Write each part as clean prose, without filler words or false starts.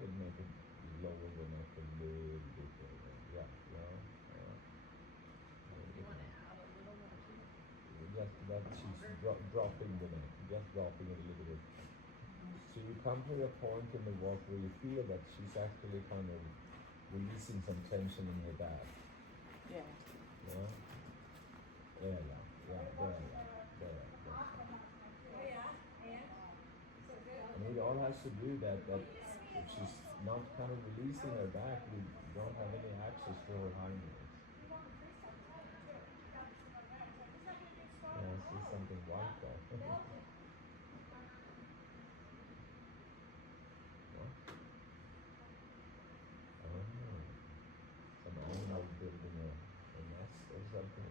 could make it lower the neck a little bit over. Yeah, yeah. You want to add a little more too? Just that she's dropping the neck, just dropping it a little bit. So you come to a point in the walk where you feel that she's actually kind of releasing some tension in her back. Yeah. Yeah. There, there. And it all has to do that if she's not kind of releasing her back, you don't have any access to her hind legs. Yeah, I see something white there. What? Oh, some animal building a nest or something.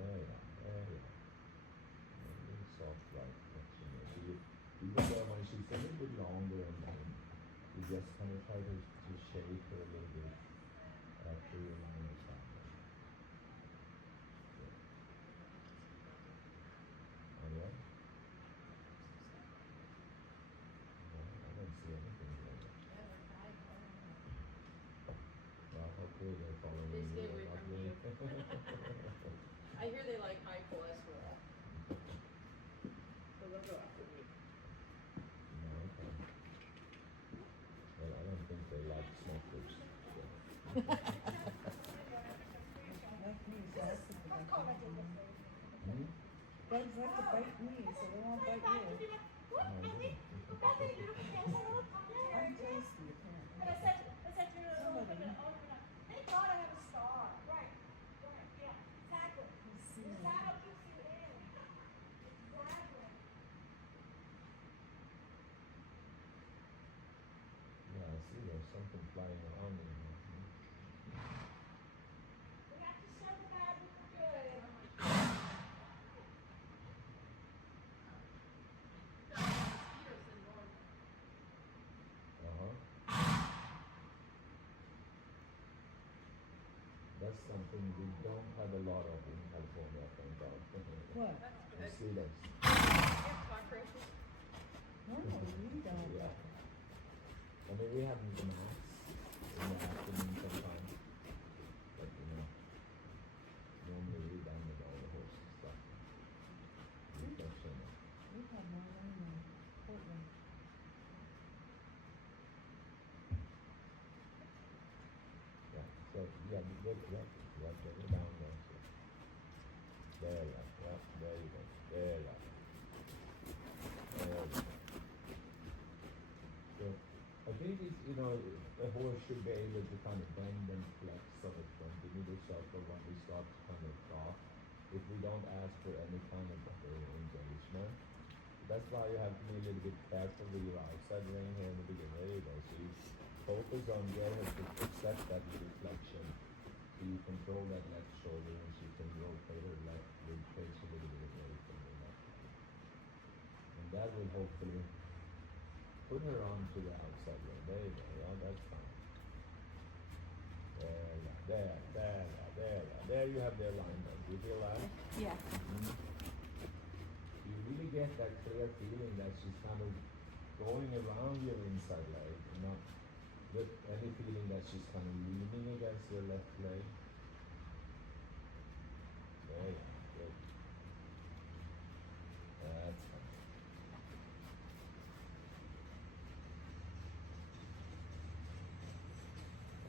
There you are. Really soft white connection there. So you go there when she's a little bit longer and you just kind of try to shake her a little bit after your line is down. Oh yeah? No, I don't see anything there. Well, hopefully they're following They you. stay away from you. I hear they like high cholesterol. So they'll go after me. No, okay. Well, I don't think they like smokers. So. Bugs like to bite me, so they won't bite you. I'm tasty, apparently. Somebody. Thank God I have a star. Right, yeah, exactly. Exactly. Yeah, I see there's something flying around in here. We have to show the bad we were good. That's something we don't have a lot of in California, thank God. What? Mosquitoes. Cockroaches? No, we don't. Yeah. I mean, we have gnats in the afternoon sometimes. But, normally we done with all the horse stuff. We don't show them. We've had more rain in Portland. Yeah, so, yeah, get it down there. So. There you go. There you go. There you go. So, I think it's, a horse should be able to kind of bend and flex of it from the middle circle when we start to kind of talk. If we don't ask for any kind of engagement. That's why you have to be a little bit careful with your outside rein here in the beginning. There you go. So you focus on there to accept that reflection. So you control that left shoulder and so you can rotate her left rib cage a little bit away from the left. And that will hopefully put her onto the outside rein. There you go. Yeah, that's fine. There you have the alignment. Do you feel that? Yeah. Mm-hmm. You really get that clear feeling that she's kind of going around your inside leg and not with any feeling that she's kind of leaning against your left leg. There you go. Good. That's fine.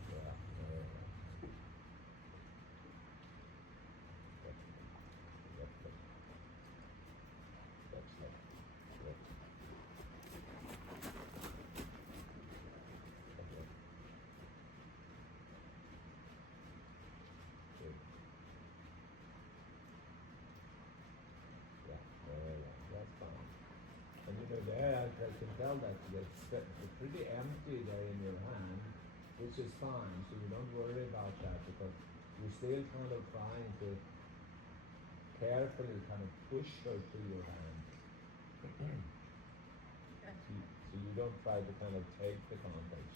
Yeah, there you go. That's it. Good. Okay. Good. Yeah, there you go. That's fine. And there I can tell that it's pretty empty there in your hand, which is fine, so you don't worry about that because you're still kind of trying to carefully kind of push her to your hand. So you don't try to kind of take the contact.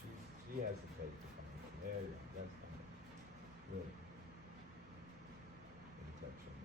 She has to take the contact. There you go. That's fine. Good. Inflection.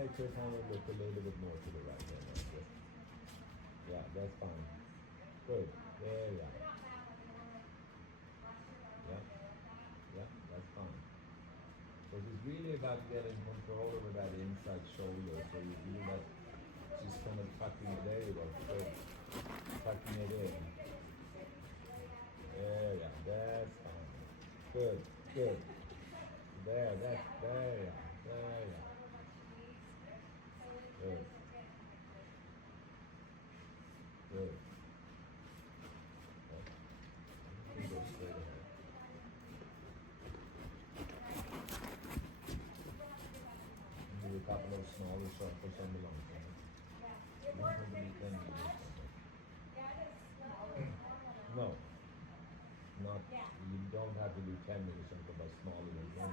make her kind of look a little bit more to the right there. That's good. Yeah, that's fine. Good. There, yeah. Yeah. Yeah, that's fine. So it's really about getting control over that inside shoulder. So you feel that she's kind of tucking it. There you go. Good. Tucking it in. There, yeah. That's fine. Good. Good. There, that's there, yeah. There, yeah. Good. Good. You can go straight ahead. And do a couple of smaller circles on the long side. You don't have to be 10 meters on it. No. Not, you don't have to do 10 meters circle, but smaller than 20.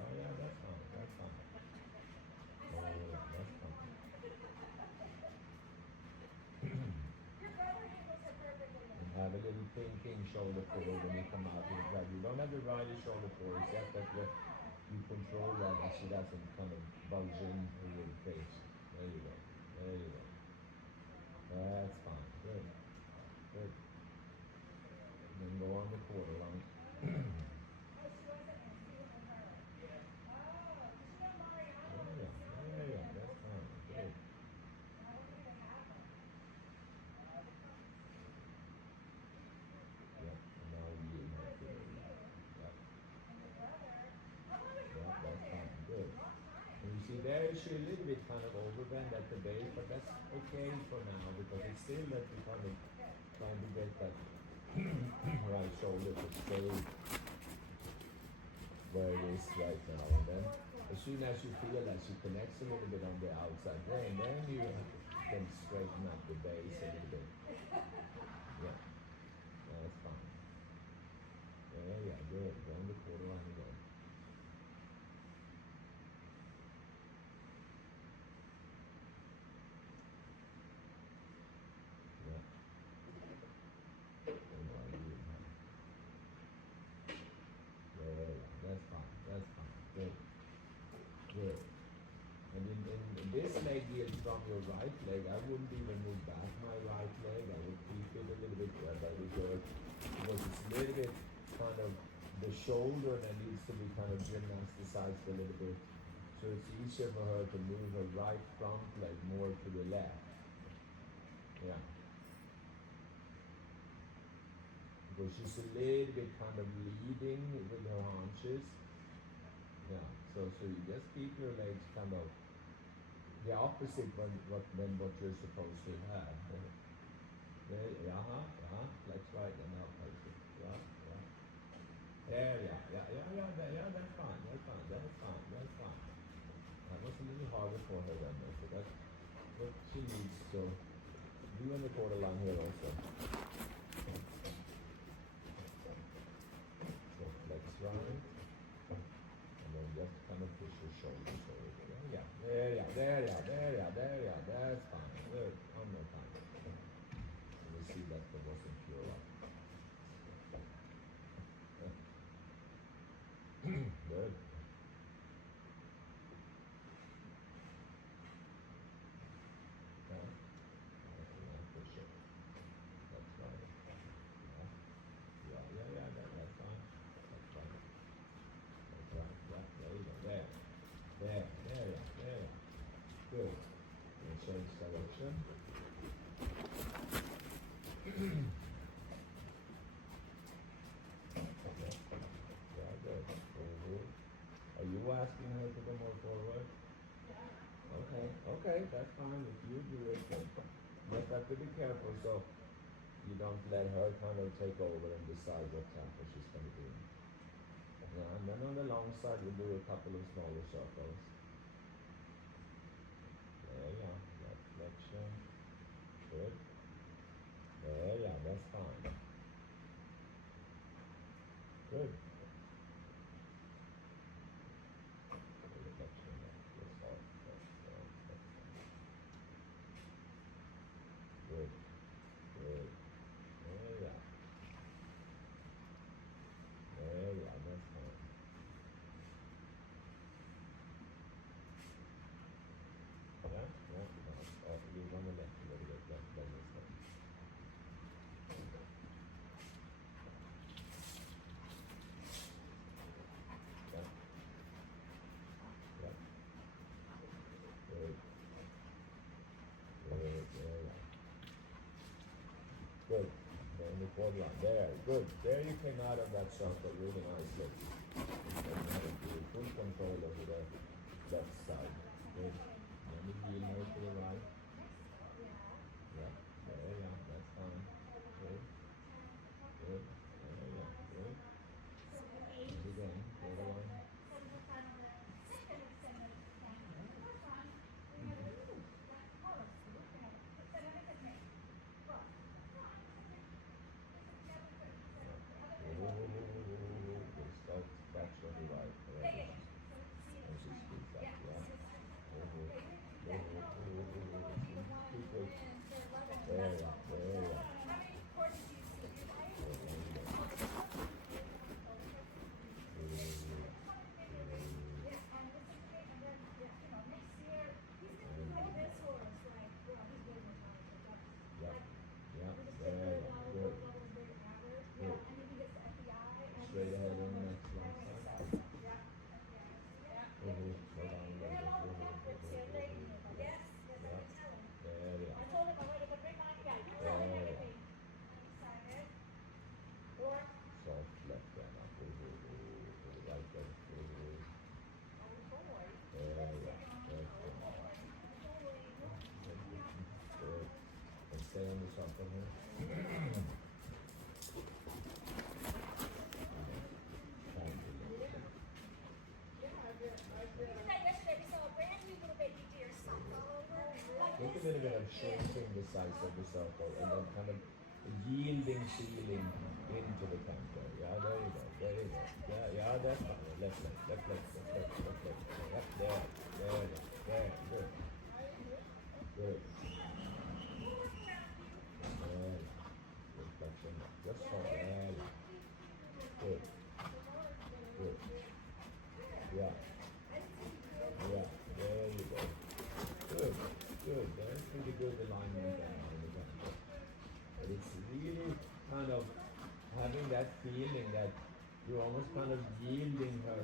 Oh yeah, that's fine. That's fine. Oh yeah, that's fine. And have a little thinking shoulder forward when you come out of the grab. You don't have to ride your shoulder forward, it's just that you control that and she doesn't kind of bulge in her your face. There you go. There you go. That's fine. Good. Good. And then go on the quarter line. Yeah, that's fine. Good. Yeah, and now you have to do that. Yep. Yeah, that's fine. Good. And you see there is she a little bit kind of overbent at the base, but that's okay for now because it's still that you kind of trying to get that right shoulder to stay where it is right now. And then as soon as you feel that she connects a little bit on the outside there, and then you can straighten up the base a little bit. Yeah, that's fine. Yeah, good. Go on the quarter line again. Yeah. And now you have. Yeah, that's fine. That's fine. Good. Good. And in this leg yield from your right leg, I wouldn't even move back my right leg. I would keep it a little bit where that would go because it's a little bit kind of the shoulder that needs to be kind of gymnasticized a little bit. So it's easier for her to move her right front leg more to the left. Yeah. Because she's a little bit kind of leading with her haunches. Yeah. So you just keep your legs kind of the opposite than what you're supposed to have. Flex right and now place it. Yeah. That's fine. That was a little harder for her then, so that's what she needs. So do on the quarter line here also. So flex right. And then just kind of push your shoulders over. That's fine. Good. One more time. And we see that there wasn't pure up. Good. Okay. Push it. That's right. That's fine. That's right. That's right. Yeah, there you go. There. Good. And change direction. Yeah, good. Forward. Are you asking her to go more forward? Okay, that's fine. If you do it, then you have to be careful so you don't let her kind of take over and decide what tempo she's going to do. Yeah, and then on the long side, we'll do a couple of smaller circles. That flexion. Good. That's fine. Good. Good. That's fine. Hold on. There. Good. There you came out of that circle really nicely. Full control over the left side. Good. Let me heel more to the right. Yeah. There, yeah. That's fine. Good. Good. There, yeah. Good. And again. The other one. Start catch on the right. There you go. And she speaks up. Yeah. Keep it. There, yeah. There, yeah. Straight ahead on the next one. Soft left hand up. To the right leg. Good. And stay on the circle here. Think of it again, shrinking the size of the circle and then kind of yielding feeling into the canter. Yeah, there you go, there you go. Yeah, that's fine. Left leg. Yep, there, good. Good. There, reflection, just so there. Good. Yeah, there you go. Good. There's pretty good alignment there on the canter. But it's really kind of having that feeling that you're almost kind of yielding her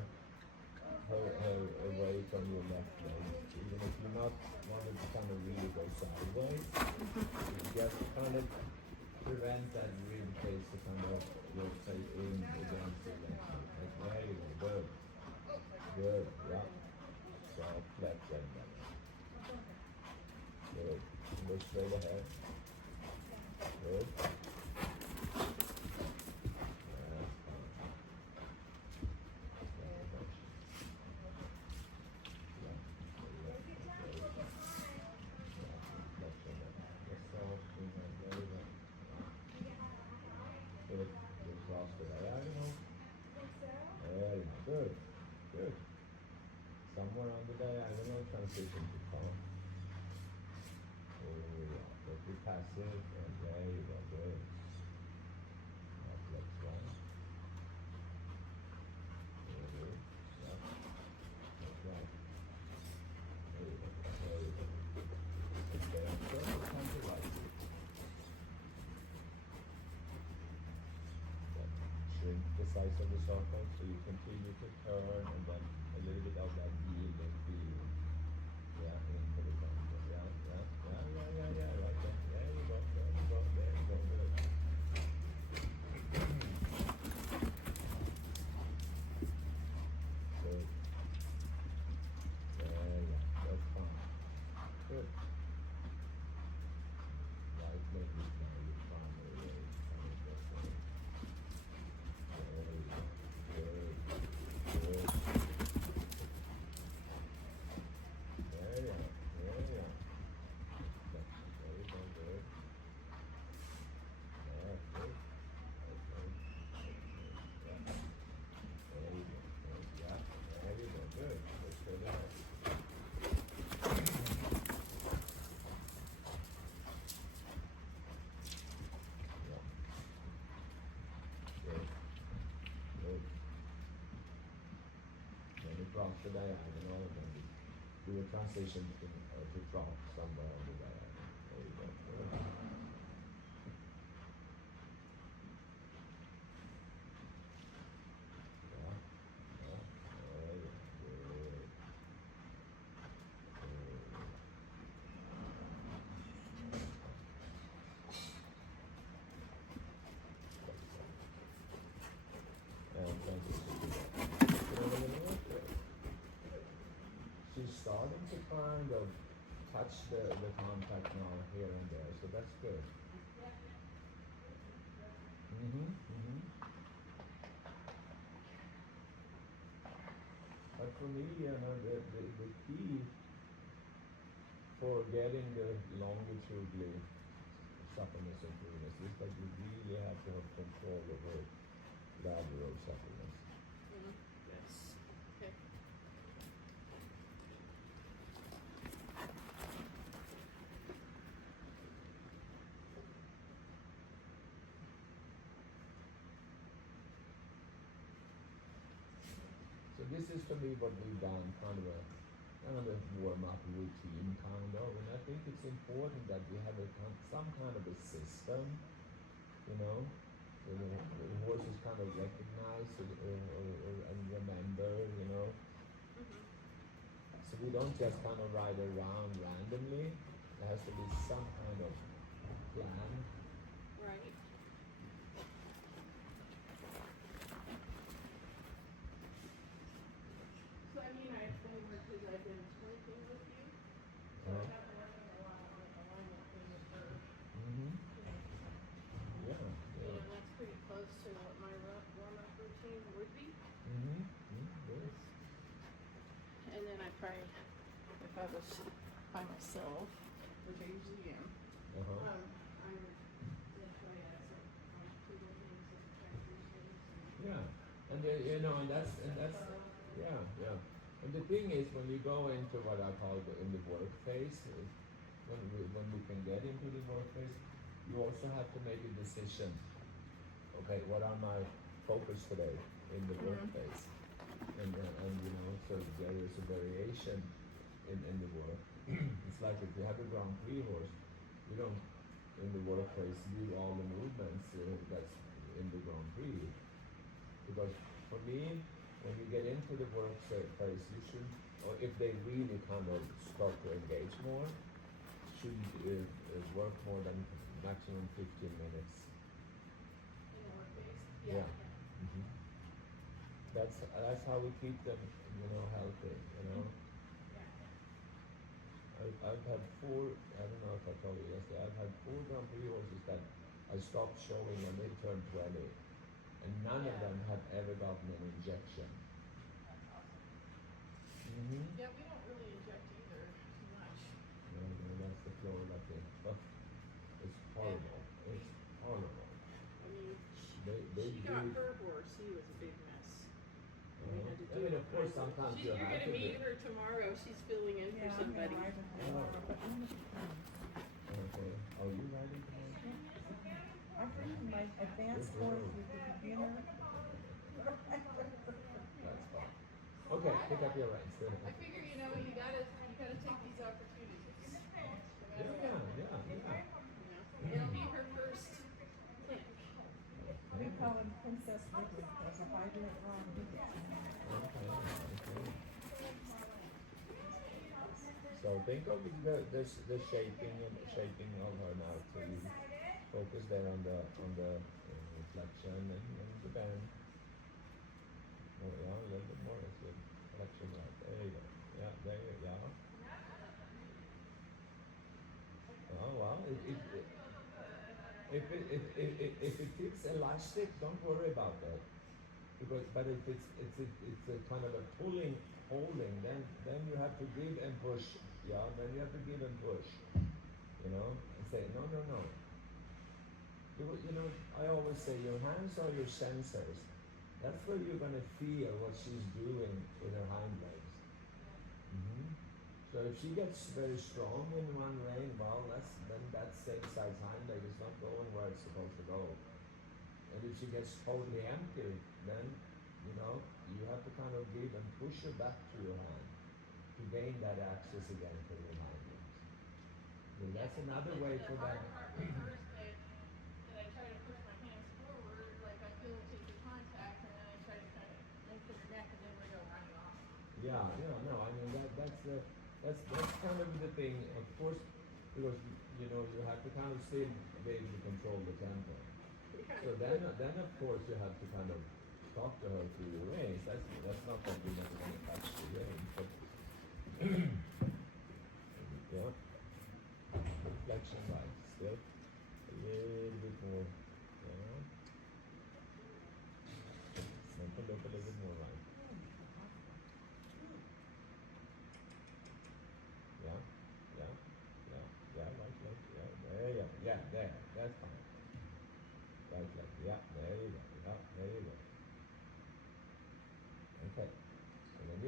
away from your left leg, even if you're not wanting to kind of really go sideways. You just kind of prevent that rib cage to kind of rotate in against the left leg. There you go. Good. Yeah. Soft left leg. Good. Go straight ahead. Good. Good. Somewhere on the diagonal transition to color. Don't be passive, and there you go, good. That looks right. Good. Yeah. That's right. There you go. Okay, I'm sure it's time to right. Shrink the size of the circle so you continue to turn and then a little bit of that yielding feeling. Yeah, into the center. Yeah, right there. There you go, good. Good. That's fine. Good. Right leg is now your primary way. Good. There you go. There you go. Good. Yeah, good. Okay. Yeah. There you go. Yeah. There you go. Good. Let's go down. Yeah. Good. Then we cross the diagonal and then we do a transition to drop somewhere on the diagonal. There you go. Good. There you go. Good. starting to kind of touch the contact now here and there, so that's good. But for me, the key for getting the longitudinally suppleness and freeness is that you really have to have control over lateral suppleness. Yes. Okay. So this is for me what we've done, kind of a warm-up routine, kind of, and I think it's important that we have some kind of a system, you know, so the horses kind of recognize and remember, you know. So we don't just kind of ride around randomly. There has to be some kind of plan. Right. So I mean, I've been because I've been working with you, so I have been working a lot on alignment thing with her. Yeah. You know, that's pretty close to what my warm-up routine would be. Good. And then I probably, if I was by myself, which I usually am, I would definitely add some little things that track these things. Yeah, and you know, and that's yeah. And the thing is, when you go into what I call in the work phase, is when we can get into the work phase, you also have to make a decision. Okay, what are my focus today in the work phase? And you know, so there is a variation in the work. It's like if you have a Grand Prix horse, you don't in the work phase do all the movements that's in the Grand Prix. Because for me, when you get into the work phase, you should, or if they really kind of start to engage more, shouldn't work more than maximum 15 minutes. In the work phase? Yeah. That's how we keep them, you know, healthy. You know. I've had 4. I don't know if I told you yesterday. I've had 4 Grand Prix horses that I stopped showing when they turned 20. And none of them have ever gotten an injection. That's awesome. Yeah, we don't really inject either too much. No, that's the Florida thing. But it's horrible. It's horrible. I mean, They she got her horse. He was a big mess. We had to do I mean, of course, all kinds sometimes You're you have going to to meet do. her tomorrow. She's filling in for somebody. I don't know, but in the Okay. Are you riding tomorrow? I'm taking my advanced course with the beginner. That's fine. Okay, pick up your reins. I figure, you know, you gotta take these opportunities. No matter what. Yeah. You know, it'll be her first clinic. We call him Princess Ripley, because if I do it wrong, he gets it. Okay. So think of the shaping of her now. So you focus there on the flexion and the bend. Oh yeah, a little bit more. That's good. Flexion right. There you go. Yeah, there you go. Oh well, if it feels elastic, don't worry about that. But if it's a kind of a pulling, holding, then you have to give and push. Yeah, then you have to give and push. You know, and say no. You know, I always say your hands are your sensors. That's where you're gonna feel what she's doing with her hind legs. So if she gets very strong in one rein, well, then that same size hind leg is not going where it's supposed to go. And if she gets totally empty, then, you know, you have to kind of give and push her back to your hand to gain that access again to your hind legs. And that's another way for them. The hard part with her is that I try to push my hands forward, like I feel it taking contact, and then I try to kind of lengthen her neck, and then we go running off. Yeah, no, I mean that's kind of the thing, of course, because you know you have to kind of still be able to control the tempo. So then of course you have to kind of talk to her through the reins. That's not that you're never going to touch the reins, but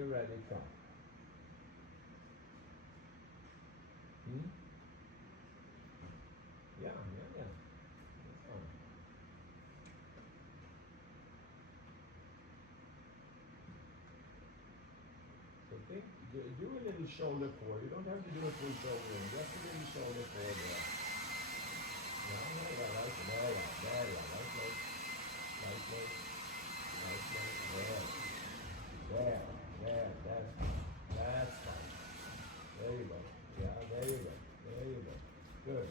you're ready, try. Yeah. That's fine. So think, do a little shoulder forward. You don't have to do a full shoulder in, just a little shoulder forward there. Yeah, right, right leg, right leg, that's fine. There you go. Yeah, there you go. Good.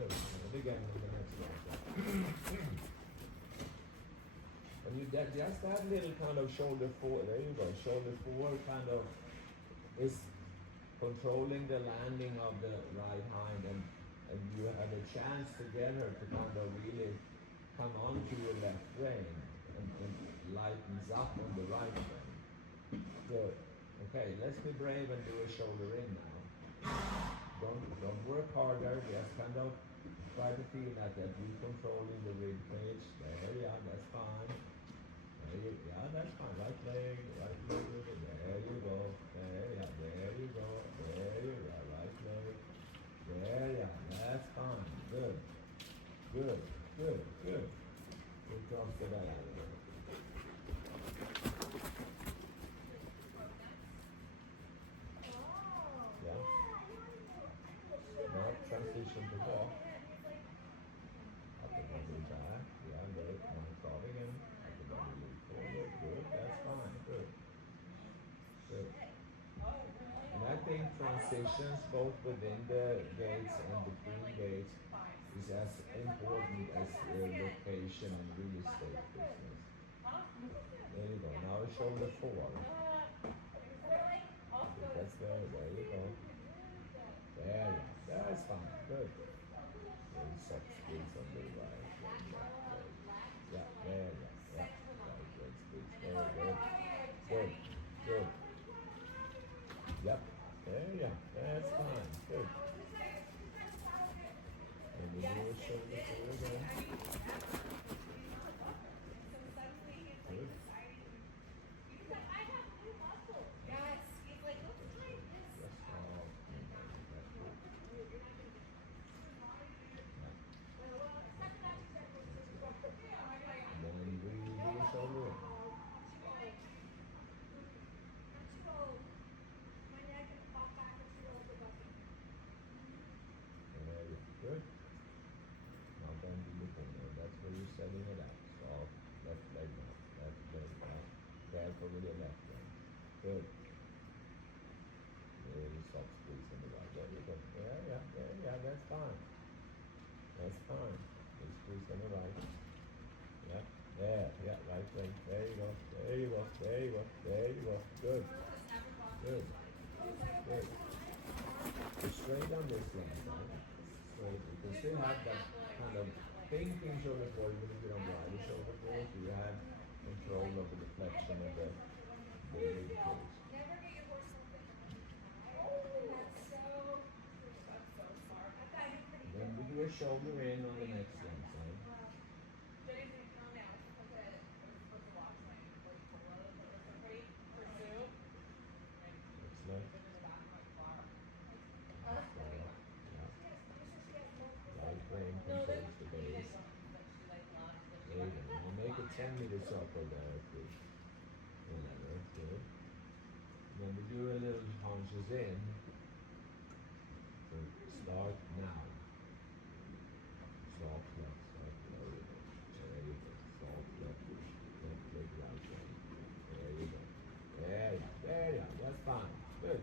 And again in the next one. And you just that little kind of shoulder forward, there you go, shoulder forward kind of is controlling the landing of the right hind, and you have a chance to get her to kind of really come onto your left rein and lightens up on the right rein. Good. Okay, let's be brave and do a shoulder in now. Don't work harder, just kind of try to feel that you controlling the rib cage. There, yeah, that's fine. Yeah, that's fine. Right leg, there you go. There you go. Right leg. There, yeah, that's fine. Good. Good cross the diagonal. Yeah. Now transition to walk. Up and down back. Yeah, good. Now start again. Up and down forward. Good. That's fine. Good. And I think transitions both within the gates and between gates is as important as location and real estate business. There you go. Now shoulder 4. That's there. There you go. There. That's fine. Good. Little soft squeeze on the right. Yeah. There. Yeah. Right leg squeeze. There. Good. Yep. There. That's fine. Good. And we do a shoulder 4 again. Good. Good. Now bend in the corner. That's where you're setting it up. Soft left leg now. Careful with your left leg. Good. Really soft squeeze on the right. There you go. Yeah. That's fine. Little squeeze on the right. Yeah. There. Yeah. Right leg. There you go. Good. Go straight on this line. So you can still have that kind of thinking shoulder forward when you get on rider shoulder forward, so you have control over the flexion of the rib cage. Then we do a shoulder in on the next one, son. Excellent. Right frame controls the base. There you go. Now make a 10-meter circle there, please. Good. And then we do a little haunches in. So start now. Soft left. There you go. Soft left leg, right leg. There you go. There. That's fine. Good.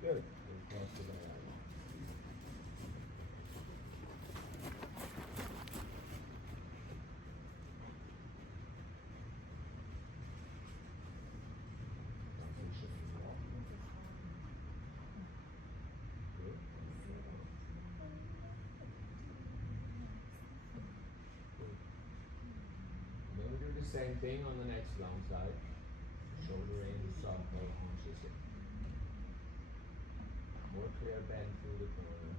We'll cross the diagonal. Same thing on the next long side. Shoulder in, soft leg haunches in. More clear bend through the corner.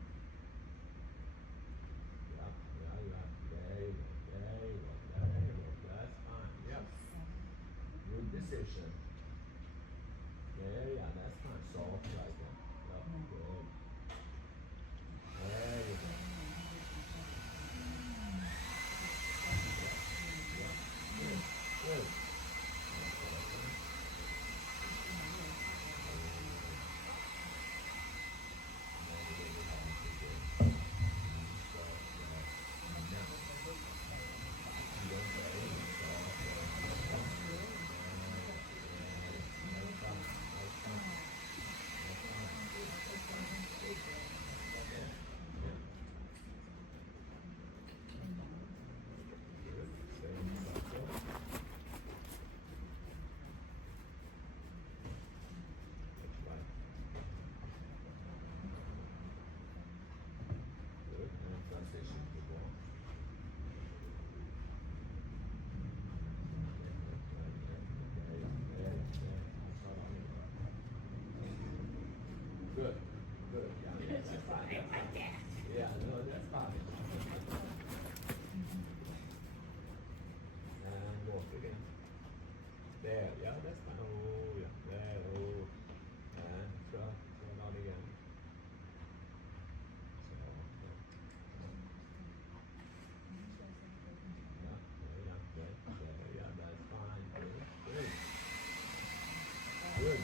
Yeah. There you go. That's fine. Yep. position. Yeah, that's kind of soft right there. Yep, good. There you go. Yeah, good, good. Good, good. Yeah, that's fine. That's fine. Yeah, no, that's fine. And walk again. There, yeah, that's fine. Oh, yeah, there, oh. And throw it on again. So, yeah, that's fine. Good, good. Good.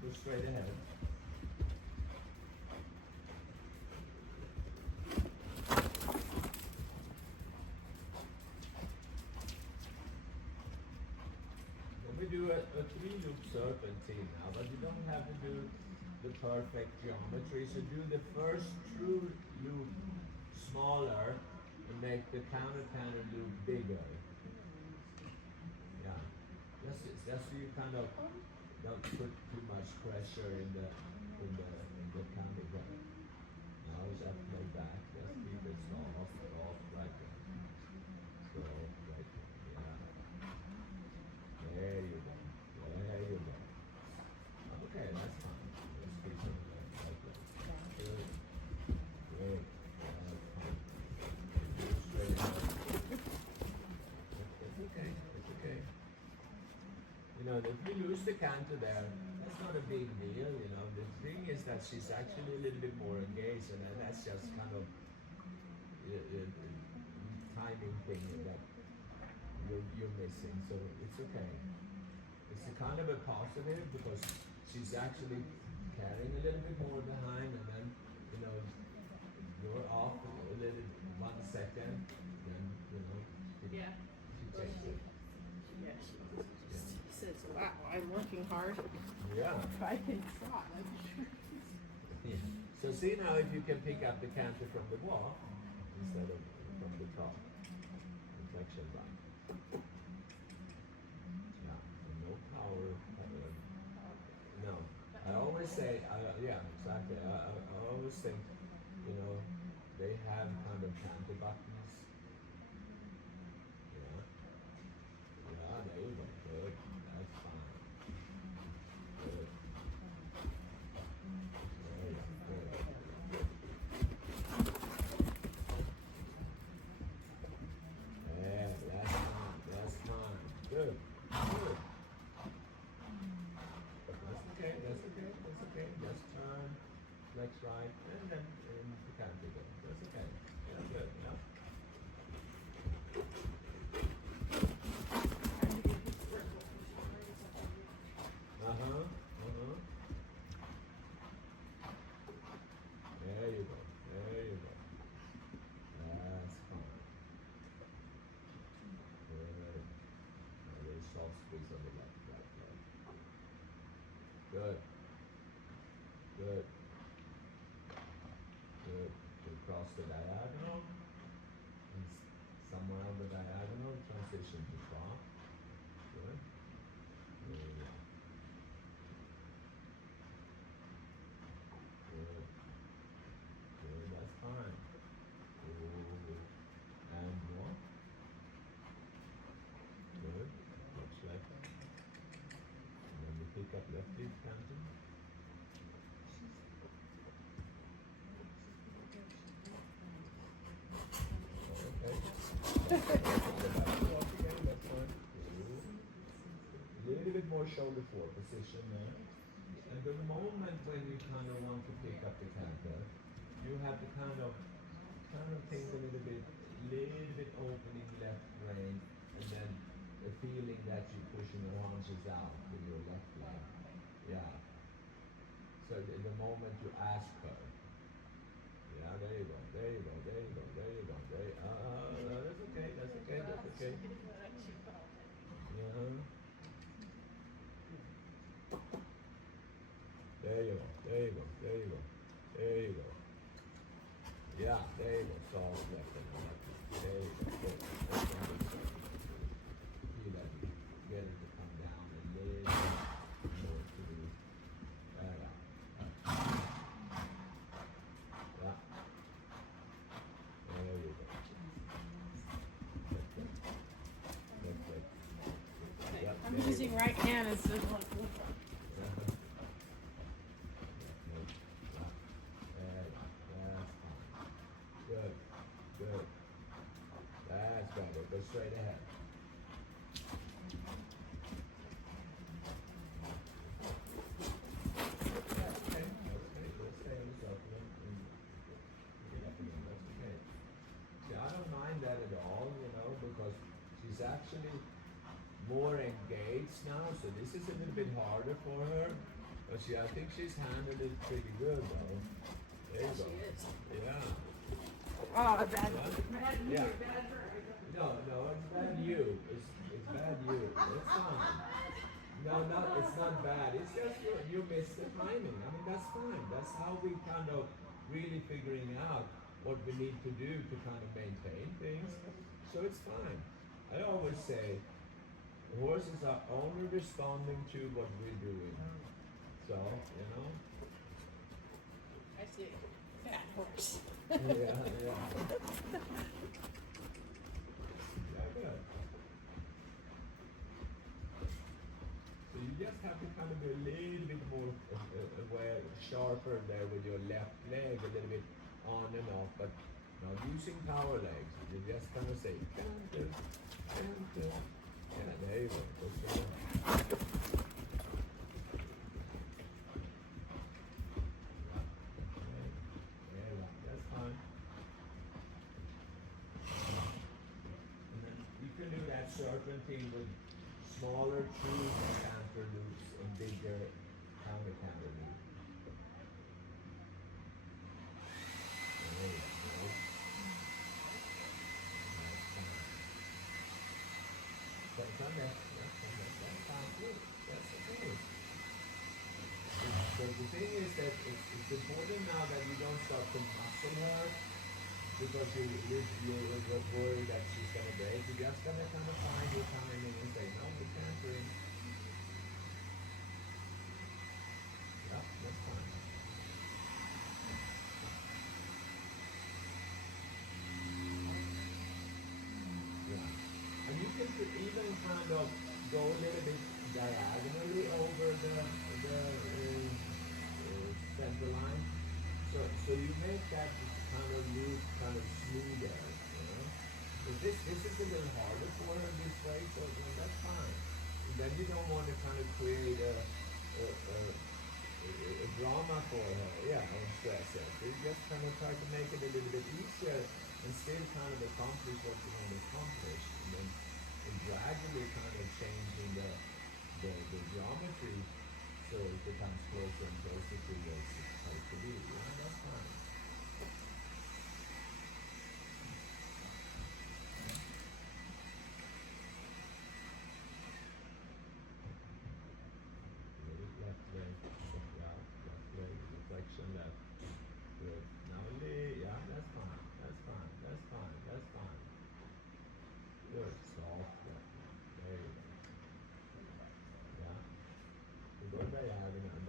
Go straight ahead. We do a 3-loop serpentine now, but you don't have to do the perfect geometry. So do the first true loop smaller and make the counter loop bigger. Yeah, just so you kind of don't put too much pressure in the counter gun. Now just play back. Just keep it soft right there. So right there. Yeah. There you go. There you go. Okay, that's fine. Let's do something like that. Good. Good. That's fine. Straight ahead. It's okay. It's okay. You know, if you lose the canter there, that's not a big deal. You know, the thing is that she's actually a little bit more engaged, and that's just kind of timing thing that you're missing. So it's okay. It's a kind of a positive because she's actually carrying a little bit more behind, and then you know you're off a little 1 second, then you know she takes it. Yeah, she says, wow, I'm working hard. Yeah. Try and trot. Yeah. So see now if you can pick up the canter from the wall instead of from the top. Inflection line. Yeah. So no power. No. I always say, yeah, exactly. I always think, you know, they have kind of canter buttons. Yeah. Yeah, there you go. Good. That's fine. Good. There you go. Good. Yeah, that's fine. That's fine. Good. Good. That's okay. That's okay. That's okay. Just turn, flex right, and then in the canter go. That's okay. Yeah, good. Yeah. Uh-huh. is on the left leg. Good. Good. Good. Across the diagonal. And somewhere on the diagonal, transition to drop. Good. There you go. Good. Good. That's fine. Good. And one. Good. Watch left. And then we pick up left hip canting. Okay. Walk again, that's fine. Good. A little bit more shoulder forward position there. And the moment when you kind of want to pick up the canter, you have to kind of think a little bit opening left rein, and then a feeling that you're pushing your haunches out with your left leg. Yeah. So the moment you ask her, yeah, there you go, there you go, there you go, there you go, there. That's okay, that's okay, that's okay. Yeah. There you go, there you go, there you go, there you go. Yeah, there you go, soft left and right. There you go, good. That's wonderful. Feel that you get it to come down a little more to the, yeah. Yeah. There you go. That's good. That's good. Yeah, I'm there you using go. right hand instead of left. Good, good. That's better. Go straight ahead. That's okay. Let's stay on the circle and get up again. That's okay. See, I don't mind that at all, because she's actually more engaged now, so this is a little bit harder for her. But I think she's handled it pretty good, though. There you go. She is. Yeah. Oh, bad. Yeah. No, it's bad you. It's bad you. It's fine. No, it's not bad. It's just you missed the timing. I mean, that's fine. That's how we kind of really figuring out what we need to do to kind of maintain things. So it's fine. I always say, horses are only responding to what we're doing. So, I see. Fat horse. Yeah. Yeah, good. So you just have to kind of be a little bit more aware, sharper there with your left leg, a little bit on and off, but not using power legs. You just kind of say, canter. Yeah, there you go. There you go. That's fine. And then you can do that serpentine with smaller true canter loops and bigger counter loops. There you go. That's fine. That's fine too. That's okay. So the thing is that it's important now that you don't start to muscle her, because you're worried that she's going to break. You're just going to kind of find your timing and say, no, we can't bring. Yeah, that's fine. Yeah. And you can even kind of go a little bit diagonally over the center line. So you make that kind of loop kind of smoother, So this is a little harder for her this way, so that's fine. And then you don't want to kind of create a drama for her, and stress it. So you just kind of try to make it a little bit easier and still kind of accomplish what you want to accomplish. And then gradually kind of changing the geometry so it becomes closer and closer to what it's supposed to be. Yeah, that's fine.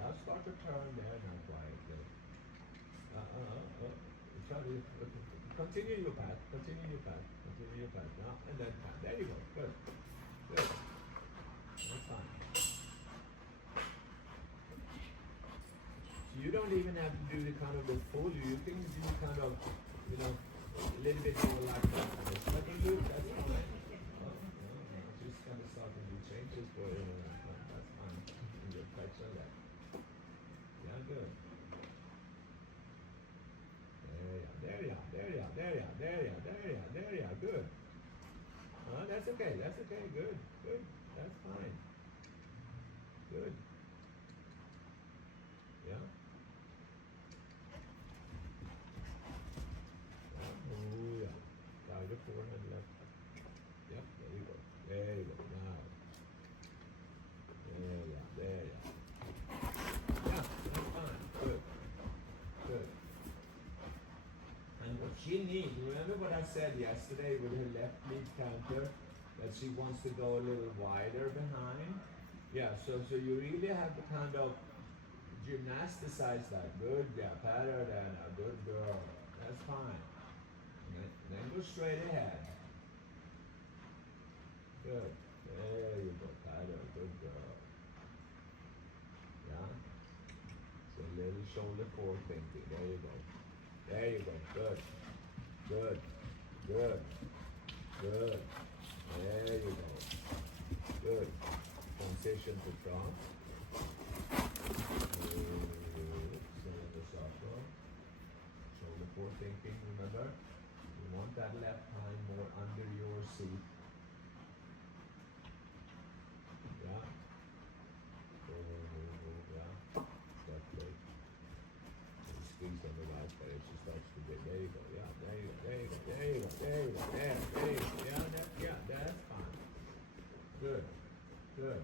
Yeah, start to turn there now quietly. Try to continue your path. Continue your path. Continue your path. Now and then path. There you go. Good. Good. That's fine. So you don't even have to do the kind of the full. You can do kind of, you know, a little bit more like that. But you do. That's fine. Just kind of starting to changes for you. That's fine. In your flexion there. Yeah, good. There you are, good. That's okay, good, that's fine. Good. Yeah. Oh yeah. Side the forehead left. Yep, there you go. There you go. Now. There you are. Yeah, that's fine. Good. Good. And what she needs, remember what I said yesterday with her left mid canter, that she wants to go a little wider behind? Yeah, so you really have to kind of gymnasticize that. Good, yeah, pat her there now, good girl. That's fine. And then go straight ahead. Good. There you go, pat her, good girl. Yeah? So a little shoulder forward thinking. There you go. There you go. Good. Good. Good. Good. There you go. Good. Transition to front. Cylinder circle. Shoulder forward thinking, remember? You want that left hind more under your seat. Yeah. Yeah. Step leg. Squeeze on the right, but it just starts to get. There you go. Yeah. There you go. There you go. There you go. There you go. There you go. Yeah. That's fine. Good. Good.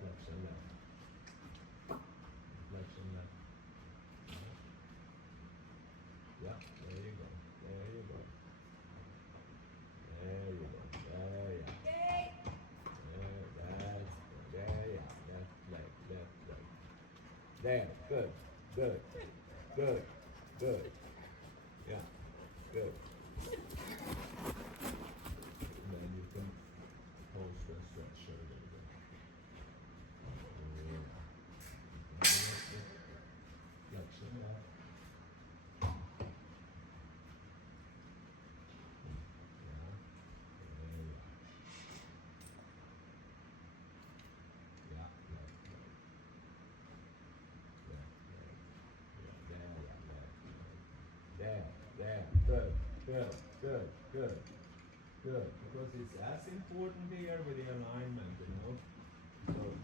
Flexion left. Flexion left. Yeah. There you go. There you go. There you go. There you go. There you are. Left leg. There. Good. Yeah. Good. And then you can post and stretch her a little bit. Flexion left. Good. Because it's as important here with the alignment, you know.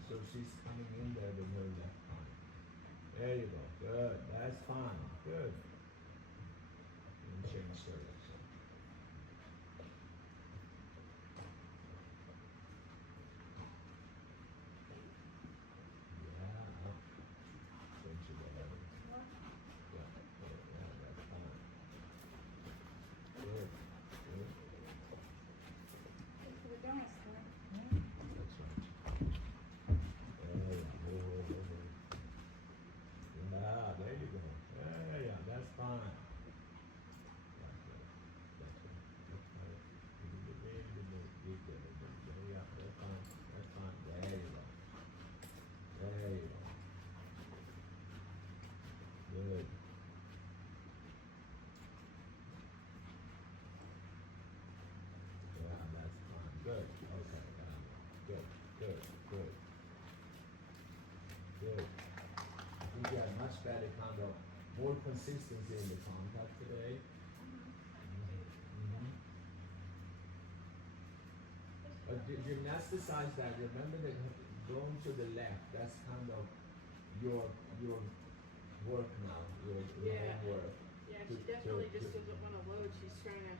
So she's coming in there with her left hand. There you go. Good. That's fine. Good. And change direction. Yeah. Change your direction. Yeah, that's fine. Good. Thanks for the donuts, huh? That's right. Yeah, there you go. Yeah, that's fine. That's right. That's fine. Yeah, that's fine. That's fine. There you go. There you go. Good. Yeah, that's fine. Good. Okay. Good. I think you had much better kind of more consistency in the contact today. Mm-hmm. But gymnasticize that. Remember that going to the left, that's kind of your work now, your own work. Yeah, she definitely just doesn't want to load. She's trying to